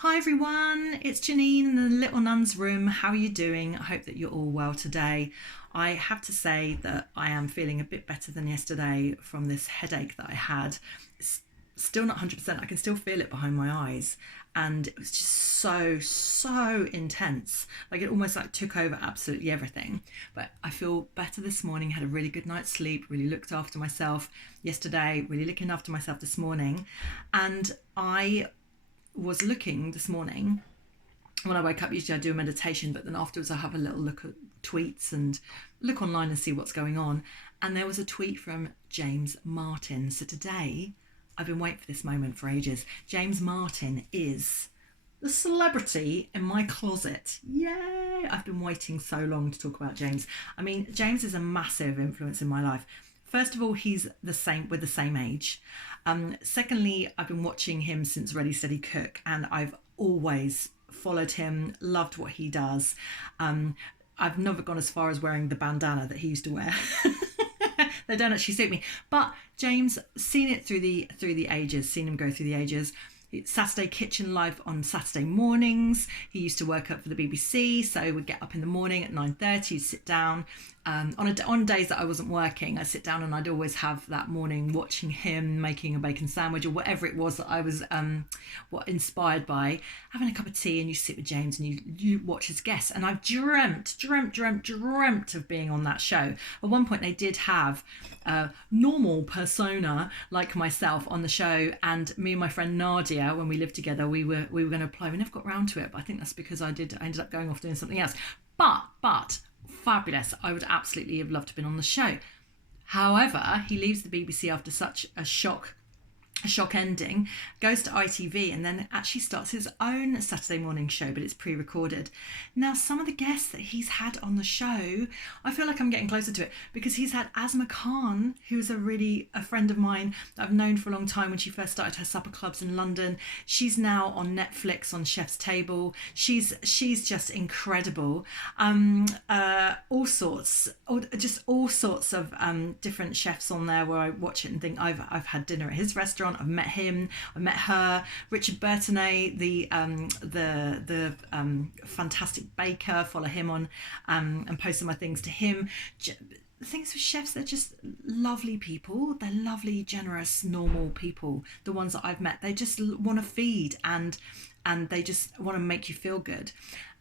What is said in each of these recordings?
Hi everyone, it's Janine in the Little Nun's room. How are you doing? I hope that you're all well today. I have to say that I am feeling a bit better than yesterday from this headache that I had. It's still not 100%, I can still feel it behind my eyes. And it was just so intense. Like it almost like took over absolutely everything. But I feel better this morning, had a really good night's sleep, really looked after myself yesterday, really looking after myself this morning. And I was looking this morning when I wake up. Usually I do a meditation, but then afterwards I have a little look at tweets and look online and see what's going on. And there was a tweet from James Martin. So today, I've been waiting for this moment for ages. James Martin is the celebrity in my closet. Yay! I've been waiting so long to talk about James. I mean, James is a massive influence in my life. First of all, he's the same age. Secondly, I've been watching him since Ready Steady Cook, and I've always followed him, loved what he does. I've never gone as far as wearing the bandana that he used to wear. They don't actually suit me. But James, seen it through the ages, seen him go through the ages. Saturday Kitchen Live on Saturday mornings. He used to work up for the BBC, so we'd get up in the morning at 9:30, sit down. On days that I wasn't working, I'd sit down and I'd always have that morning watching him making a bacon sandwich or whatever it was that I was inspired by, having a cup of tea, and you sit with James and you watch his guests. And I've dreamt of being on that show. At one point they did have a normal persona like myself on the show, and me and my friend Nadia, when we lived together, we were going to apply. We never got round to it, but I think that's because I ended up going off doing something else. But fabulous. I would absolutely have loved to have been on the show. However, he leaves the BBC after such a shock ending, goes to ITV, and then actually starts his own Saturday morning show, but it's pre-recorded. Now, some of the guests that he's had on the show, I feel like I'm getting closer to it, because he's had Asma Khan, who's a friend of mine that I've known for a long time when she first started her supper clubs in London. She's now on Netflix on Chef's Table. She's just incredible. All sorts of different chefs on there where I watch it and think I've had dinner at his restaurant. I've met him, I met her. Richard Bertonet, the fantastic baker, follow him on and post some of my things to him. The things with chefs, they're just lovely people. They're lovely, generous, normal people. The ones that I've met, they just want to feed and they just want to make you feel good.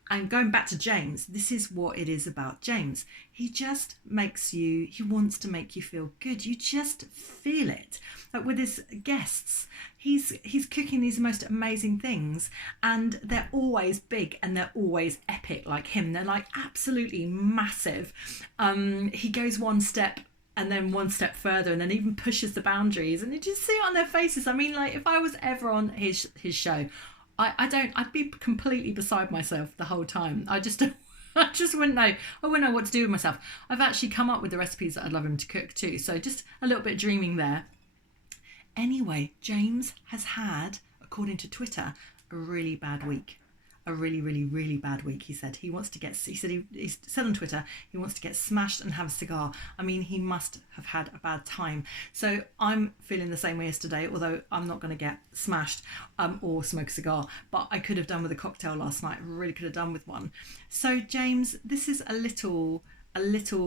And going back to James, this is what it is about James. He wants to make you feel good. You just feel it. Like with his guests, he's cooking these most amazing things, and they're always big and they're always epic like him. They're like absolutely massive. He goes one step and then one step further, and then even pushes the boundaries, and you just see it on their faces. I mean, like if I was ever on his show, I'd be completely beside myself the whole time. I just wouldn't know. I wouldn't know what to do with myself. I've actually come up with the recipes that I'd love him to cook too. So just a little bit of dreaming there. Anyway, James has had, according to Twitter, a really bad week. A really bad week. He said he said on Twitter he wants to get smashed and have a cigar. I mean, he must have had a bad time. So I'm feeling the same way as today, although I'm not going to get smashed or smoke a cigar, but I could have done with a cocktail last night. I really could have done with one. So James, this is a little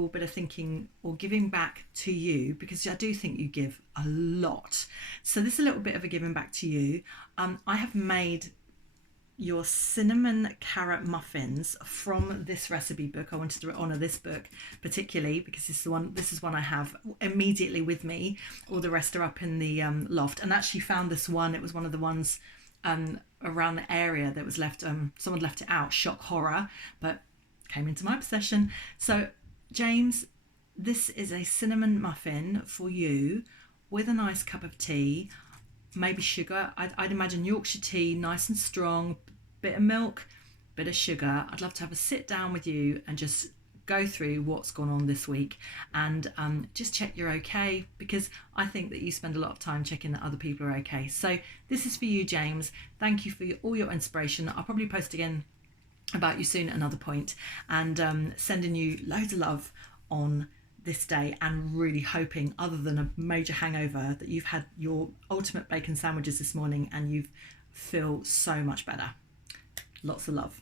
bit of thinking or giving back to you, because I do think you give a lot. So this is a little bit of a giving back to you. I have made your cinnamon carrot muffins from this recipe book. I wanted to honour this book particularly because this is one I have immediately with me. All the rest are up in the loft, and actually found this one. It was one of the ones around the area that was left. Someone left it out. Shock horror, but came into my possession. So James, this is a cinnamon muffin for you with a nice cup of tea. Maybe sugar. I'd imagine Yorkshire tea, nice and strong, bit of milk, bit of sugar. I'd love to have a sit down with you and just go through what's gone on this week, and just check you're okay, because I think that you spend a lot of time checking that other people are okay. So this is for you, James. Thank you for all your inspiration. I'll probably post again about you soon at another point, and sending you loads of love on this day, and really hoping, other than a major hangover, that you've had your ultimate bacon sandwiches this morning and you've feel so much better. Lots of love.